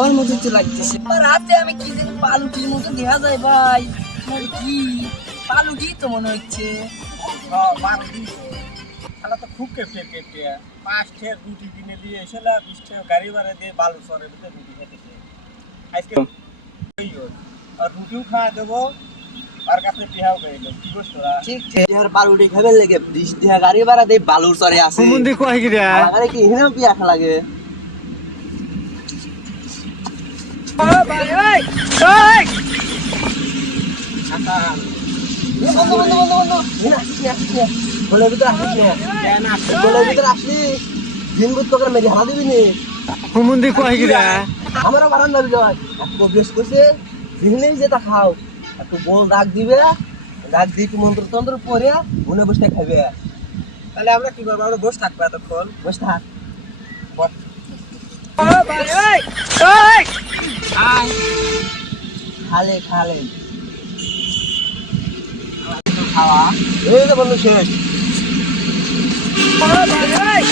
ওর মতো তো লাগতেছে রাতে আমি কি যেন পালুটির মতো দেখা যায় ভাই কি পালুটি তো মনে হচ্ছে শালা তো খুব কেপে 5 টাকা রুটি কিনে দিয়ে শালা 20 টাকা গাড়ি ভাড়া দিয়ে বালু সরে ভিতরে রুটি খেতেছে আজকে আর রুটিও খাওয়া দেবো আর কাছে বিহাও করে দিল কি করছ তোরা ঠিক ঠিক আর পালুটি খাবে লাগে 20 টাকা গাড়ি ভাড়া দেই বালুর চরে আছে মুন্দি কই কি রে আরে কি হিনেও কি আখা লাগে ও ভাই এই এই আচ্ছা বন্ধু বলে ভিতরে আসিস না বলে ভিতরে আসলি দিন বুঝ তোকে মেরে হারা দিবি নি মুন্দি কই কি রে আমারও বারান্দা বিজয় একটু অভ্যেস করছে দিনেই যেটা খাও একটু বল ডাক দিবে ডাক দিয়ে একটু মন্ত্র তন্ত্র পরে মনে বসে খাবে তাহলে আমরা কি করব আমরা বসে থাকবো এতক্ষণ বসে থাক খালে খালে খাওয়া এই যে বন্ধু শেষ Ay,